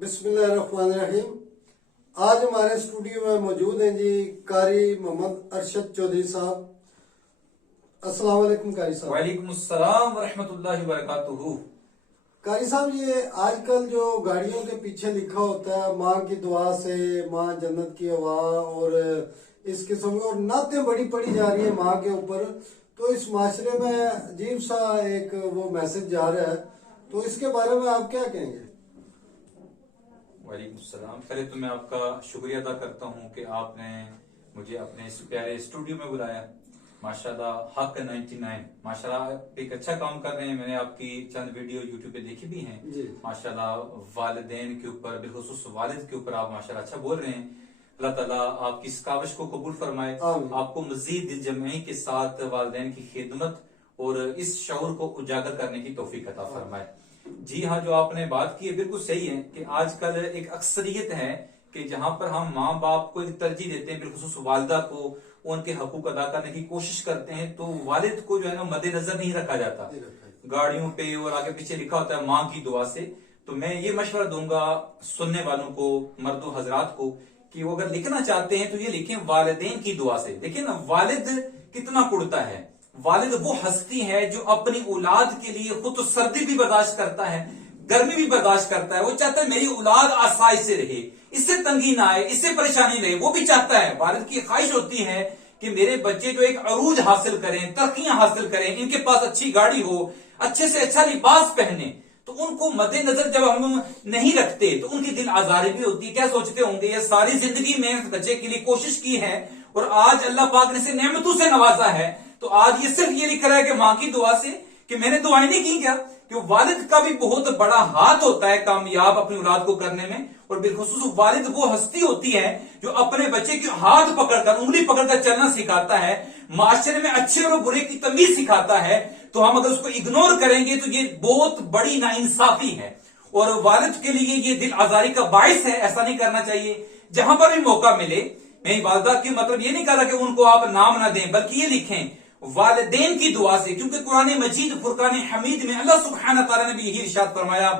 बिस्मिल्लाहिर्रहमानिर्रहीम। आज हमारे स्टूडियो में मौजूद हैं जी कारी मोहम्मद अरशद चौधरी साहब। अस्सलाम वालेकुम कारी साहब। वालेकुम अस्सलाम व रहमतुल्लाहि व बरकातुहू। कारी साहब, ये आजकल जो गाड़ियों के पीछे लिखा होता है माँ की दुआ से, माँ जन्नत की हवा और इस किस्म की और नातें बड़ी पड़ी जा रही है माँ के ऊपर, तो इस माशरे में अजीब सा एक वो मैसेज जा रहा है, तो इसके बारे में आप क्या कहेंगे? वालेकुम सलाम। पहले तो मैं आपका शुक्रिया अदा करता हूँ कि आपने मुझे अपने इस प्यारे स्टूडियो में बुलाया। माशाल्लाह हक 99 माशाल्लाह एक अच्छा काम कर रहे हैं। मैंने आपकी चंद वीडियो यूट्यूब पे देखी भी हैं जी। माशाल्लाह वालिदैन के ऊपर, बिलखुसूस वालिद के ऊपर आप माशाल्लाह अच्छा बोल रहे हैं। अल्लाह ताला आपकी इस काविश को कबूल फरमाए, आपको मजीद दिल जमई के साथ वालिदैन की खिदमत और इस शऊर को उजागर करने की तौफीक अता फरमाए। जी हाँ, जो आपने बात की है बिल्कुल सही है कि आजकल एक अक्सरियत है कि जहां पर हम माँ बाप को एक तरजीह देते हैं, बिलखुसूस वालिदा को उनके हकूक अदा करने की कोशिश करते हैं, तो वालिद को जो है ना मद्देनजर नहीं रखा जाता। गाड़ियों पे और आगे पीछे लिखा होता है माँ की दुआ से। तो मैं ये मशवरा दूंगा सुनने वालों को, मर्दों हजरात को, कि वो अगर लिखना चाहते हैं तो ये लिखें वालिदैन की दुआ से। देखिए ना, वालिद कितना कुड़ता है। वालिद वो हस्ती है जो अपनी औलाद के लिए खुद तो सर्दी भी बर्दाश्त करता है, गर्मी भी बर्दाश्त करता है। वो चाहता है मेरी औलाद आसाइश से रहे, इससे तंगी ना आए, इससे परेशानी रहे, वो भी चाहता है। वालिद की ख्वाहिश होती है कि मेरे बच्चे जो एक अरूज हासिल करें, तरक्कियां हासिल करें, इनके पास अच्छी गाड़ी हो, अच्छे से अच्छा लिबास पहने। तो उनको मद्देनजर जब हम नहीं रखते तो उनकी दिल आजारी भी होती है। क्या सोचते होंगे, ये सारी जिंदगी में बच्चे के लिए कोशिश की है और आज अल्लाह पाक ने इसे नेमतों से नवाजा है, तो आज ये सिर्फ ये लिख रहा है कि माँ की दुआ से, कि मैंने दुआएं नहीं की क्या? कि वालिद का भी बहुत बड़ा हाथ होता है कामयाब अपनी औलाद को करने में। और बिलखुसूस वालिद वो हस्ती होती है जो अपने बच्चे के हाथ पकड़कर, उंगली पकड़कर चलना सिखाता है, माशरे में अच्छे और बुरे की तमीज सिखाता है। तो हम अगर उसको इग्नोर करेंगे तो ये बहुत बड़ी नाइंसाफी है और वालिद के लिए ये दिल आजारी का बाइस है। ऐसा नहीं करना चाहिए। जहां पर भी मौका मिले, मैं वालदा की मतलब ये नहीं कर रहा कि उनको आप नाम ना दें, बल्कि ये लिखें वालिदैन की दुआ से, क्योंकि कुरान मजीद फुरकान हमीद में अल्लाह सुब्हानहू व तआला ने भी यही इरशाद फरमाया,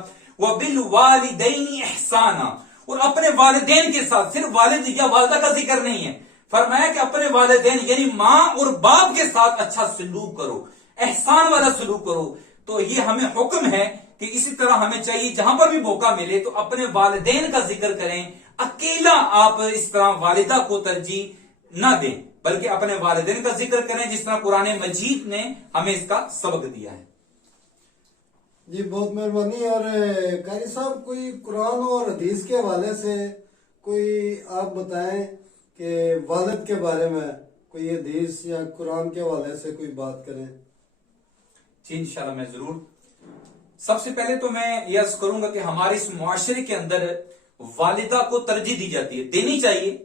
व बिल वालिदैनि इहसाना, और अपने वालिदैन के साथ, सिर्फ वालिद या वालदा का जिक्र नहीं है, फरमाया कि अपने वालिदैन यानी माँ और बाप के साथ अच्छा सलूक करो, एहसान वाला सलूक करो। तो ये हमें हुक्म है कि इसी तरह हमें चाहिए जहां पर भी मौका मिले तो अपने वालिदैन का जिक्र करें। अकेला आप इस तरह वालिदा को तरजीह ना दें, बल्कि अपने वालिदैन का जिक्र करें, जिस तरह कुरान मजीद ने हमें इसका सबक दिया है। जी बहुत मेहरबानी। और कारी साहब, कोई कुरान और हदीस के हवाले से कोई आप बताएं कि वालिद के बारे में कोई हदीस या कुरान के हवाले से कोई बात करें। जी इंशाल्लाह मैं जरूर। सबसे पहले तो मैं यह अर्ज करूंगा कि हमारे इस मुआशरे के अंदर वालिदा को तरजीह दी जाती है, देनी चाहिए।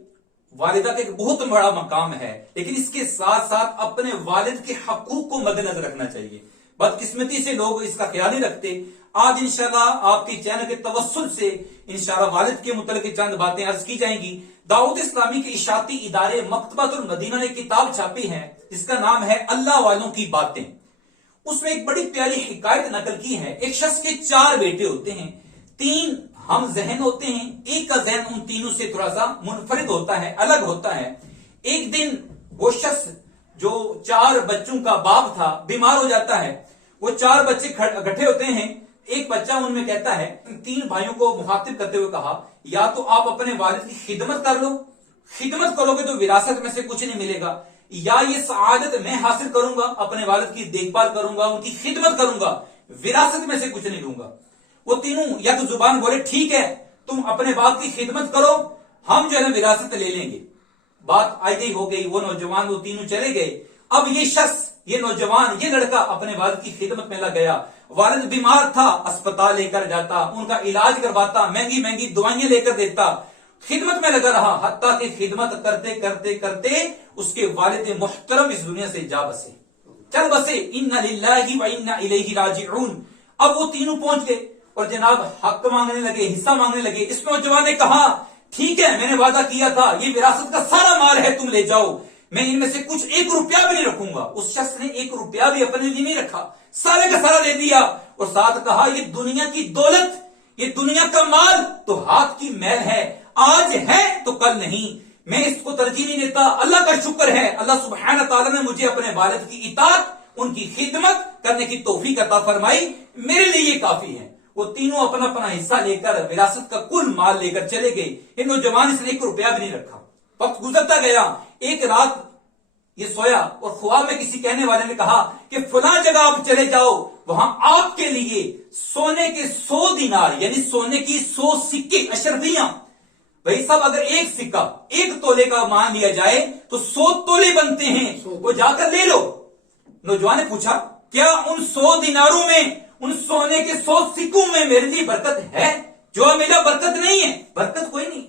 वालिदा का एक बहुत बड़ा मकाम है, लेकिन इसके साथ साथ अपने वालिद के हकूक को मद्देनजर रखना चाहिए। बदकिस्मती से लोग इसका ख्याल नहीं रखते। आज इंशाल्लाह आपके चैनल के तवस्सुल से इंशाल्लाह वालिद के मुतल्लिक़ चंद बातें अर्ज की जाएंगी। दाऊद इस्लामी के इशाती इदारे मकतबतुल मदीना ने किताब छापी है जिसका नाम है अल्लाह वालों की बातें। उसमें एक बड़ी प्यारी हिकायत नकल की है। एक शख्स के 4 बेटे होते हैं, 3 हम जहन होते हैं, एक का जहन उन तीनों से थोड़ा सा मुनफरिद होता है, अलग होता है। एक दिन वो शख्स जो 4 बच्चों का बाप था बीमार हो जाता है। वो 4 बच्चे इकट्ठे होते हैं। एक बच्चा उनमें कहता है, 3 भाइयों को मुखातिब करते हुए कहा, या तो आप अपने वालिद की खिदमत कर लो, खिदमत करोगे तो विरासत में से कुछ नहीं मिलेगा, या ये सआदत मैं हासिल करूंगा, अपने वालिद की देखभाल करूंगा, उनकी खिदमत करूंगा, विरासत में से कुछ नहीं लूंगा। वो तीनों या तो जुबान बोले ठीक है तुम अपने बाप की खिदमत करो, हम जो है ना विरासत ले लेंगे। बात आई गई हो गई, वो नौजवान वो तीनों चले गए। अब ये शख्स, ये नौजवान, ये लड़का अपने वालिद की खिदमत में लग गया। वालिद बीमार था, अस्पताल लेकर जाता, उनका इलाज करवाता, महंगी महंगी दवाइयां लेकर देता, खिदमत में लगा रहा, हत्ता कि खिदमत करते करते करते उसके वालिद मुहतरम इस दुनिया से जा बसे, चल बसे। इन्ना लिल्लाहि व इन्ना इलैहि राजिऊन। अब वो तीनों पहुंच गए और जनाब हक मांगने लगे, हिस्सा मांगने लगे। इस नौजवान ने कहा, ठीक है मैंने वादा किया था, ये विरासत का सारा माल है, तुम ले जाओ, मैं इनमें से कुछ 1 रुपया भी नहीं रखूंगा। उस शख्स ने 1 रुपया भी अपने लिए नहीं रखा, सारे का सारा दे दिया और साथ कहा, ये दुनिया की दौलत یہ دنیا کا مال تو ہاتھ کی میل ہے، آج ہے تو کل نہیں، میں اس کو ترجیح نہیں دیتا۔ اللہ کا شکر ہے، اللہ سبحانہ تعالیٰ نے مجھے اپنے والد کی اطاعت، ان کی خدمت کرنے کی توفیق عطا فرمائی، میرے لیے یہ کافی ہے۔ وہ تینوں اپنا اپنا حصہ لے کر وراثت کا کل مال لے کر چلے گئے۔ یہ نوجوان اس نے 1 روپیہ بھی نہیں رکھا۔ وقت گزرتا گیا، ایک رات یہ سویا اور خواب میں کسی کہنے والے نے کہا کہ فلاں جگہ آپ چلے جاؤ، وہاں آپ کے لیے سونے کے 100 دینار یعنی سونے کی 100 سکے اشرفیاں، بھائی صاحب اگر ایک سکہ 1 تولے کا مان لیا جائے تو 100 تولے بنتے ہیں، وہ جا کر لے لو۔ نوجوان نے پوچھا کیا ان 100 دیناروں میں، ان سونے کے 100 سکوں میں میرے لیے برکت ہے؟ جو میرا برکت نہیں ہے، برکت کوئی نہیں۔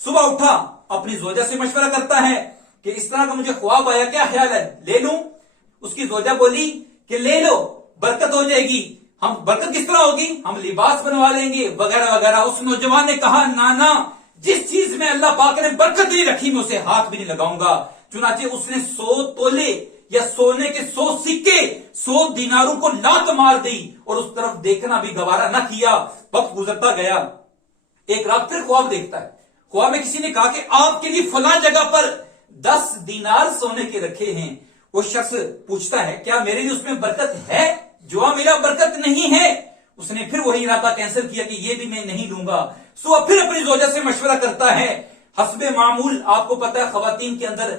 صبح اٹھا، اپنی زوجہ سے مشورہ کرتا ہے کہ اس طرح کا مجھے خواب آیا، کیا خیال ہے، لے لوں؟ اس کی زوجہ بولی کہ لے لو، برکت ہو جائے گی۔ ہم برکت کس طرح ہوگی؟ ہم لباس بنوا لیں گے وغیرہ وغیرہ۔ اس نوجوان نے کہا نانا، جس چیز میں اللہ پاک نے برکت نہیں رکھی میں اسے ہاتھ بھی نہیں لگاؤں گا۔ چنانچہ اس نے 100 تولے یا سونے کے 100 سکے 100 دیناروں کو لات مار دی اور اس طرف دیکھنا بھی گوارا نہ کیا۔ وقت گزرتا گیا، ایک رات پھر خواب دیکھتا ہے۔ خواب میں کسی نے کہا کہ آپ کے لیے فلاں جگہ پر 10 دینار سونے کے رکھے ہیں۔ وہ شخص پوچھتا ہے کیا میرے لیے اس میں برکت ہے؟ جو میرا برکت نہیں ہے۔ اس نے پھر وہی ارادہ کینسل کیا کہ یہ بھی میں نہیں لوں گا۔ سو پھر اپنی زوجہ سے مشورہ کرتا ہے۔ حسب معمول آپ کو پتا ہے خواتین کے اندر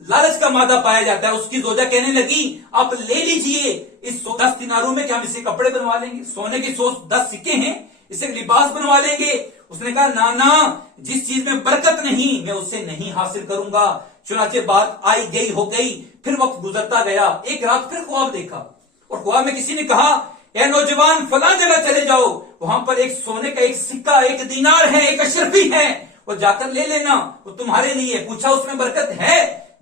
لالچ کا مادہ پایا جاتا ہے۔ اس کی زوجہ کہنے لگی آپ لے لیجئے اس 10 دیناروں میں، کہ ہم اسے کپڑے بنوا لیں گے، سونے کے 10 سکے ہیں، اسے لباس بنوا لیں گے۔ اس نے کہا نانا، جس چیز میں برکت نہیں میں اسے نہیں حاصل کروں گا۔ چنانچہ بات آئی گئی ہو گئی، پھر وقت گزرتا گیا، ایک رات پھر خواب دیکھا اور خواب میں کسی نے کہا اے نوجوان فلاں جگہ چلے جاؤ، وہاں پر ایک سونے کا 1 سکہ 1 دینار ہے، 1 اشرفی ہے، وہ جا کر لے لینا، وہ تمہارے لیے۔ پوچھا اس میں برکت ہے؟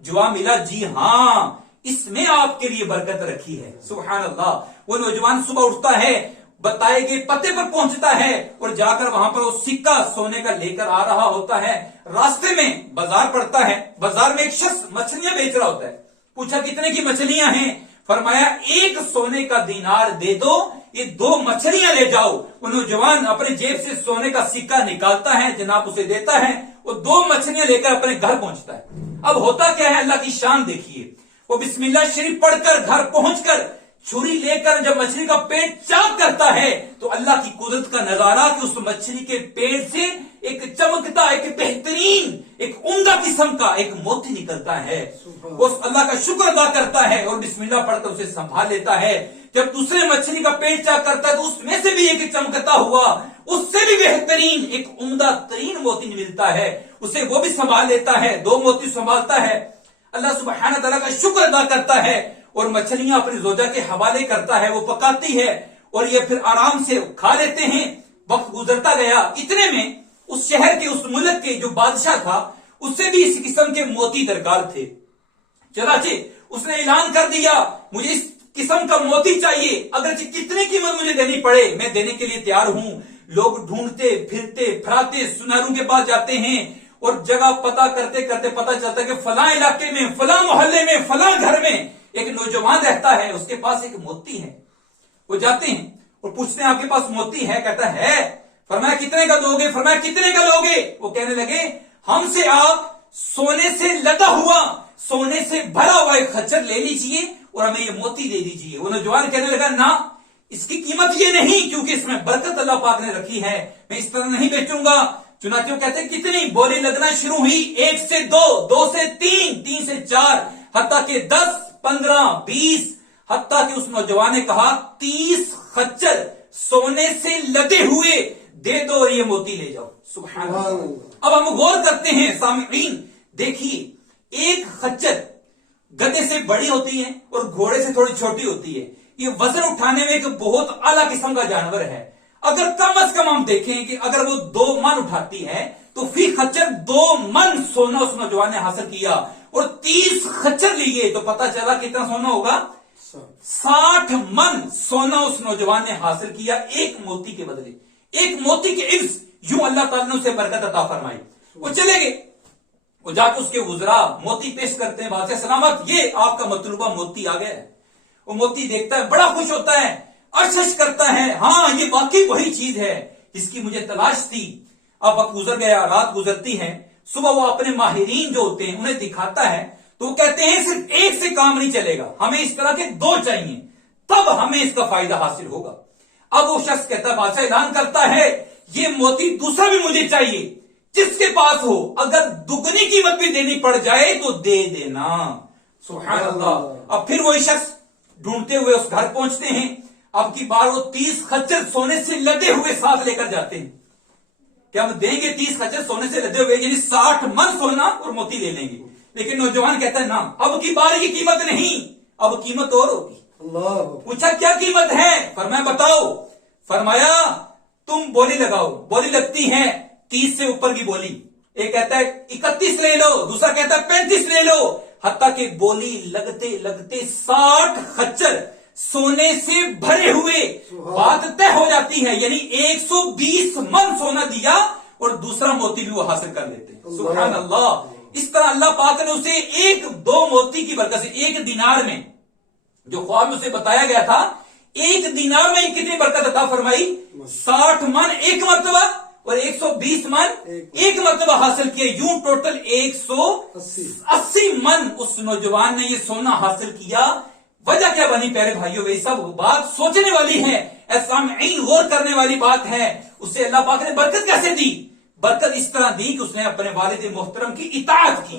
جواب ملا جی ہاں، اس میں آپ کے لیے برکت رکھی ہے۔ سبحان اللہ۔ وہ نوجوان صبح اٹھتا ہے، بتائے گئے پتے پر پہنچتا ہے اور جا کر وہاں پر وہ سکہ سونے کا لے کر آ رہا ہوتا ہے۔ راستے میں بازار پڑتا ہے، بازار میں ایک شخص مچھلیاں بیچ رہا ہوتا ہے۔ پوچھا کتنے کی مچھلیاں ہیں؟ فرمایا 1 سونے کا دینار دے دو، یہ 2 مچھلیاں لے جاؤ۔ وہ نوجوان اپنے جیب سے سونے کا سکہ نکالتا ہے، جناب اسے دیتا ہے، وہ 2 مچھلیاں لے کر اپنے گھر پہنچتا ہے۔ اب ہوتا کیا ہے، اللہ کی شان دیکھیے۔ وہ بسم اللہ شریف پڑھ کر گھر پہنچ کر چھری لے کر جب مچھلی کا پیٹ چاک کرتا ہے تو اللہ کی قدرت کا نظارہ کہ اس مچھلی کے پیٹ سے ایک چمکتا، ایک بہترین، ایک عمدہ قسم کا ایک موتی نکلتا ہے۔ وہ اللہ کا شکر ادا کرتا ہے اور بسم اللہ پڑھ کر اسے سنبھال لیتا ہے۔ جب دوسرے مچھلی کا پیٹ چاک کرتا ہے تو اس میں سے بھی ایک چمکتا ہوا، اس سے بھی بہترین ایک عمدہ ترین موتی ملتا ہے، اسے وہ بھی سنبھال لیتا ہے، 2 موتی سنبھالتا ہے۔ اللہ سبحانہ تعالیٰ کا شکر ادا کرتا ہے اور مچھلیاں اپنی زوجہ کے حوالے کرتا ہے، وہ پکاتی ہے اور یہ پھر آرام سے کھا لیتے ہیں۔ وقت گزرتا گیا، اتنے میں اس شہر کے، اس ملک کے جو بادشاہ تھا، اس سے بھی اس قسم کے موتی درکار تھے۔ چنانچہ اس نے اعلان کر دیا مجھے اس قسم کا موتی چاہیے، اگرچہ کتنے قیمت مجھے دینی پڑے میں دینے کے لیے تیار ہوں۔ لوگ ڈھونڈتے پھرتے پھراتے سناروں کے پاس جاتے ہیں اور جگہ پتہ کرتے کرتے پتہ چلتا ہے کہ فلاں علاقے میں، فلاں محلے میں، فلاں گھر میں ایک نوجوان رہتا ہے، اس کے پاس ایک موتی ہے۔ وہ جاتے ہیں اور پوچھتے ہیں آپ کے پاس موتی ہے؟ کہتا ہے۔ فرمایا کتنے کا دو گے؟ فرمایا کتنے کا لوگے؟ وہ کہنے لگے ہم سے آپ سونے سے لدا ہوا، سونے سے بھرا ہوا ایک خچر لے لیجئے اور ہمیں یہ موتی دے دیجئے۔ وہ نوجوان کہنے لگا نا، اس کی قیمت یہ نہیں، کیونکہ اس میں برکت اللہ پاک نے رکھی ہے، میں اس طرح نہیں بیچوں گا۔ چنانچہ وہ کہتے ہیں کتنی؟ بولی لگنا شروع ہوئی، 1 سے 2، 2 سے 3، 3 سے 4، حتیٰ کہ 10، 15، 20، حتیٰ کہ اس نوجوان نے کہا 30 خچر سونے سے لدے ہوئے دے دو اور یہ موتی لے جاؤ۔ سبحان اللہ۔ اب ہم غور کرتے ہیں سامعین، دیکھیے ایک خچر گدے سے بڑی ہوتی ہے اور گھوڑے سے تھوڑی چھوٹی ہوتی ہے، یہ وزن اٹھانے میں ایک بہت اعلیٰ قسم کا جانور ہے۔ اگر کم از کم ہم دیکھیں کہ اگر وہ 2 من اٹھاتی ہے تو فی خچر 2 من سونا اس نوجوان نے حاصل کیا، اور 30 خچر لیے تو پتا چلا کتنا سونا ہوگا، 60 من سونا اس نوجوان نے حاصل کیا ایک موتی کے بدلے، ایک موتی کے عوض۔ یوں اللہ تعالیٰ نے اسے برکت عطا فرمائی۔ وہ چلے گئے، وہ جا کے اس کے وزراء موتی پیش کرتے ہیں، بادشاہ سلامت، یہ آپ کا مطلوبہ موتی آ گیا ہے۔ وہ موتی دیکھتا ہے، بڑا خوش ہوتا ہے، अर्शश करता है हाँ ये वाकई वही चीज है जिसकी मुझे तलाश थी। अब वक्त गुजर गया, रात गुजरती है, सुबह वो अपने माहिरीन जो होते हैं उन्हें दिखाता है, तो वो कहते हैं सिर्फ एक से काम नहीं चलेगा, हमें इस तरह के 2 चाहिए, तब हमें इसका फायदा हासिल होगा। अब वो शख्स कहता है, बादशाह ऐलान करता है ये मोती दूसरा भी मुझे चाहिए, जिसके पास हो अगर दुगनी कीमत भी देनी पड़ जाए तो दे देना। सुभान अल्लाह। अब फिर वही शख्स ढूंढते हुए उस घर पहुंचते हैं। अब की बार वो 30 खच्चर सोने से लदे हुए साथ लेकर जाते हैं कि हम देंगे 30 खच्चर सोने से लदे हुए, यानी 60 मन सोना और मोती ले लेंगे। लेकिन नौजवान कहता है ना, अब की बार की कीमत नहीं, अब कीमत और होगी। पूछा क्या कीमत है? फरमाया बताओ। फरमाया तुम बोली लगाओ। बोली लगती है 30 से ऊपर की बोली। एक कहता है 31 ले लो, दूसरा कहता है 35 ले लो, हत्ता कि बोली लगते लगते 60 खच्चर सोने से भरे हुए बात तय हो जाती है, यानी 120 मन सोना दिया और दूसरा मोती भी वो हासिल कर लेते हैं। सुभान अल्लाह। इस तरह अल्लाह पाक ने उसे 1-2 मोती की बरकत से 1 दिनार में, जो ख्वाब में उसे बताया गया था, 1 दिनार में कितनी बरकत अता फरमाई? 60 मन एक मरतबा और 120 मन एक मरतबा हासिल किए। यूं टोटल 180 मन उस नौजवान ने ये सोना हासिल किया। वजह क्या बनी प्यारे भाइयों? ये सब बात सोचने वाली है, ऐसा गौर करने वाली बात है। उसे अल्लाह पाक ने बरकत कैसे दी? बरकत इस तरह दी कि उसने अपने वालिद मोहतरम की इताअत की,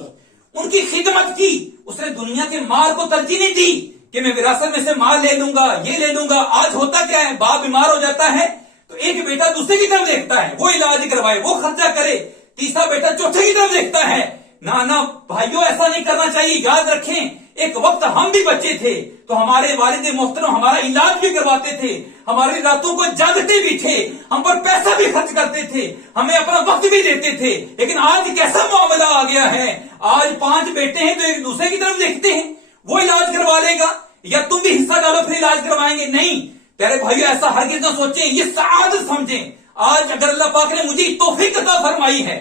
उनकी खिदमत की। उसने दुनिया के माल को तरजीह नहीं दी कि मैं विरासत में से माल ले लूंगा, ये ले लूंगा। आज होता क्या है, बाप बीमार हो जाता है तो एक बेटा दूसरे की तरफ देखता है, वो इलाज करवाए, वो खर्चा करे, तीसरा बेटा चौथे की तरफ देखता है। ना ना भाइयों, ऐसा नहीं करना चाहिए। याद रखें, एक वक्त हम भी बच्चे थे तो हमारे वालिद मोहतरम हमारा इलाज भी करवाते थे, हमारी रातों को जागते भी थे, हम पर पैसा भी खर्च करते थे, हमें अपना वक्त भी देते थे। लेकिन आज कैसा मामला आ गया है, आज 5 बेटे हैं तो एक दूसरे की तरफ देखते हैं, वो इलाज करवा लेगा या तुम भी हिस्सा डालो फिर इलाज करवाएंगे। नहीं प्यारे भाइयों, ऐसा हरगिज़ ना सोचें, ये सआदत समझें। आज अगर अल्लाह पाक ने मुझे तौफीक अता फरमाई है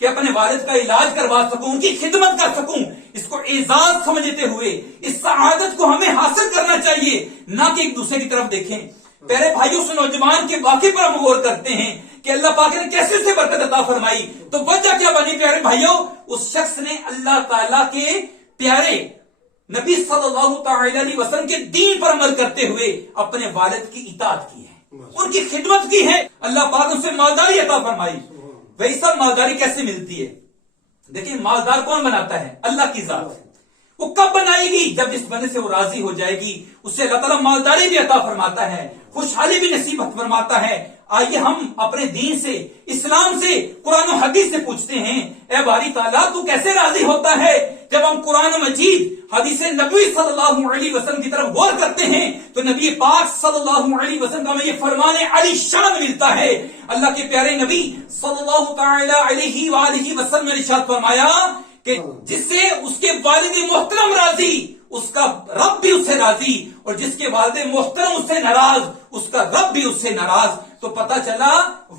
कि अपने वालिद का इलाज करवा सकूं, उनकी खिदमत कर सकूं, इसको एजाज समझते हुए इस सआदत को हमें हासिल करना चाहिए, ना कि एक दूसरे की तरफ देखें। प्यारे भाइयों, उस नौजवान के वाकई पर हम गौर करते हैं कि अल्लाह पाक ने कैसे से बरकत अता फरमाई। तो वजह क्या बनी प्यारे भाइयों? उस शख्स ने अल्लाह ताला के प्यारे नबी सल्लल्लाहु अलैहि वसल्लम के दीन पर अमल करते हुए अपने वालिद की इताअत की है, उनकी खिदमत की है। अल्लाह पाक उसे मालदारी अता फरमाई। वही सब मालदारी कैसे मिलती है? देखिए, मालदार कौन बनाता है? अल्लाह की जात। वो कब बनाएगी? जब जिस बंदे से वो राजी हो जाएगी, उससे अल्लाह ताला मालदारी भी अता फरमाता है, खुशहाली भी नसीब फरमाता है। आइए हम अपने दीन से, इस्लाम से, कुरान और हदीस से पूछते हैं, ए बारी ताला तू कैसे राजी होता है? जब हम कुरान मजीद, हदीस नबी सल्लल्लाहु अलैहि वसल्लम की तरफ गौर करते हैं तो नबी पाक सल्लल्लाहु अलैहि वसल्लम का हमें ये फरमान अली शान मिलता है। अल्लाह के प्यारे नबी सल्लल्लाहु अलैहि वसल्लम ने इरशाद फरमाया कि जिससे उसके वालिद मोहतरम राजी, उसका रब भी उससे राजी, और जिसके वालिद मोहतरम उससे नाराज, उसका रब भी उससे नाराज। तो पता चला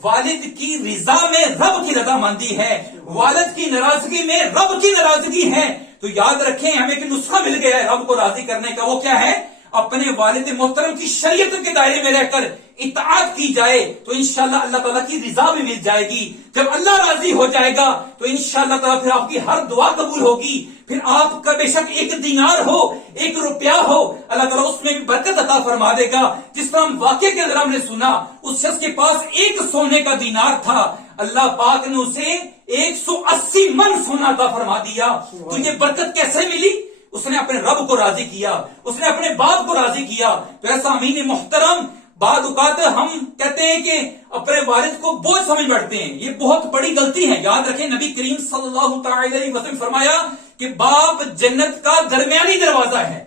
वालिद की रिजा में रब की रजामंदी है, वालिद की नाराजगी में रब की नाराजगी है। तो याद रखें, हमें एक नुस्खा मिल गया है रब को राजी करने का। वो क्या है? अपने वालिद मोहतरम की शरीयत के दायरे में रहकर इताअत की जाए तो इंशाअल्लाह अल्लाह ताला की रिजा भी मिल जाएगी। जब अल्लाह राजी हो जाएगा तो इंशाअल्लाह ताला फिर आपकी हर दुआ कबूल होगी। फिर आपका बेशक 1 दीनार हो, 1 रुपया हो, अल्लाह ताला उसमें भी बरकत अता फरमा देगा। जिस तरह हम वाकये के अंदर हमने सुना, उस शख्स के पास 1 सोने का दीनार था, अल्लाह पाक ने उसे 180 मन सोना अता फरमा दिया। तो ये बरकत कैसे मिली? उसने अपने रब को राजी किया, उसने अपने बाप को राजी किया। तो ऐसा अमीन मोहतरम, बाद औकात हम कहते हैं कि अपने वालिद को बोझ समझ बैठते हैं, ये बहुत बड़ी गलती है। याद रखें, नबी करीम सल्लल्लाहु अलैहि वसल्लम फरमाया कि बाप जन्नत का दरमियानी दरवाजा है,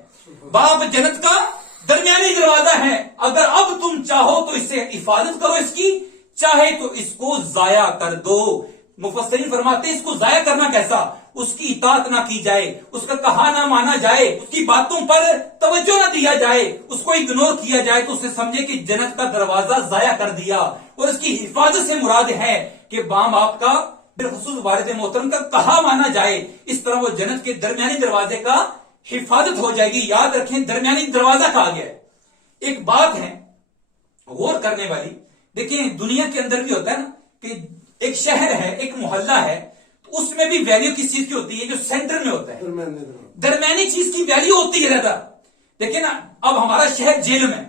बाप जन्नत का दरमियानी दरवाजा है। अगर अब तुम चाहो तो इससे हिफाजत करो इसकी, चाहे तो इसको जाया कर दो। मुफस्सिरीन फरमाते हैं इसको जाया करना कैसा? उसकी इताअत ना की जाए, उसका कहा ना माना जाए, उसकी बातों पर तवज्जो ना दिया जाए, उसको इग्नोर किया जाए तो उसे समझे कि जन्नत का दरवाजा जाया कर दिया। और इसकी हिफाजत से मुराद है कि बाप आपका बिलखुसूस वालिद मोहतरम का कहा माना जाए। इस तरह वो जन्नत के दरमियानी दरवाजे का हिफाजत हो जाएगी। याद रखें, दरमियानी दरवाजा कहा गया है। एक बात है, غور کرنے والی. دیکھیں دنیا کے اندر بھی ہوتا ہے نا کہ ایک شہر ہے، ایک محلہ ہے، تو اس میں بھی ویلیو کس چیز کی ہوتی ہے؟ جو سینٹر میں ہوتا ہے، درمیانی چیز کی ویلیو ہوتی ہے زیادہ. دیکھیں نا اب ہمارا شہر جیل میں،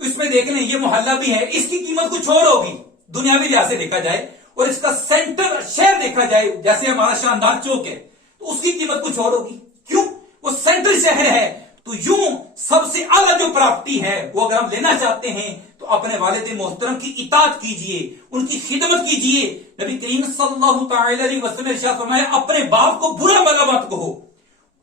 تو اس میں دیکھ لیں یہ محلہ بھی ہے، اس کی قیمت کچھ اور ہوگی دنیاوی لحاظ سے دیکھا جائے، اور اس کا سینٹر شہر دیکھا جائے جیسے ہمارا شاندار چوک ہے تو اس کی قیمت کچھ اور ہوگی. کیوں؟ وہ سینٹر شہر ہے. تو یوں سب سے اعلیٰ جو پراپرٹی ہے وہ اگر ہم لینا چاہتے ہیں تو اپنے والد محترم کی اطاعت کیجئے، ان کی خدمت کیجئے. نبی کریم صلی اللہ تعالی علیہ وسلم نے ارشاد فرمایا اپنے باپ کو برا بھلا مت کہو،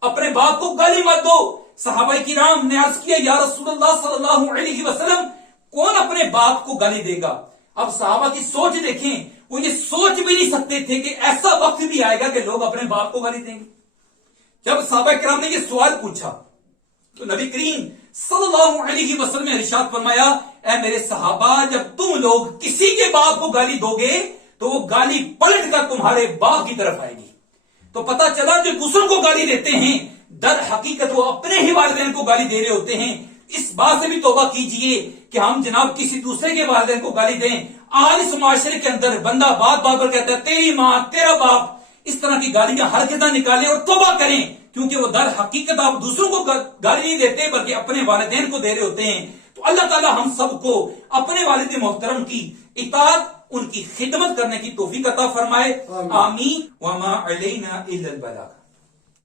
اپنے باپ کو گالی مت دو. صحابہ کرام نے عرض کیا یا رسول اللہ صلی اللہ علیہ وسلم کون اپنے باپ کو گالی دے گا؟ اب صحابہ کی سوچ دیکھیں، وہ یہ سوچ بھی نہیں سکتے تھے کہ ایسا وقت بھی آئے گا کہ لوگ اپنے باپ کو گالی دیں گے. جب صحابہ کرام نے یہ سوال پوچھا تو نبی کریم صلی اللہ علیہ وسلم نے ارشاد فرمایا اے میرے صحابہ جب تم لوگ کسی کے باپ کو گالی دو گے تو وہ گالی پلٹ کر تمہارے باپ کی طرف آئے گی. تو پتا چلا جو دوسروں کو گالی دیتے ہیں در حقیقت وہ اپنے ہی والدین کو گالی دے رہے ہوتے ہیں. اس بات سے بھی توبہ کیجئے کہ ہم جناب کسی دوسرے کے والدین کو گالی دیں. آج اس معاشرے کے اندر بندہ بات بات پر کہتا ہے تیری ماں تیرا باپ، اس طرح کی گالیاں ہرگز نہ نکالیں اور توبہ کریں، کیونکہ وہ در حقیقت آپ دوسروں کو گالی نہیں دیتے بلکہ اپنے والدین کو دے رہے ہوتے ہیں. تو اللہ تعالی ہم سب کو اپنے والد محترم کی اطاعت، ان کی خدمت کرنے کی توفیق عطا فرمائے. آمین. وما علینا الا البلاغ.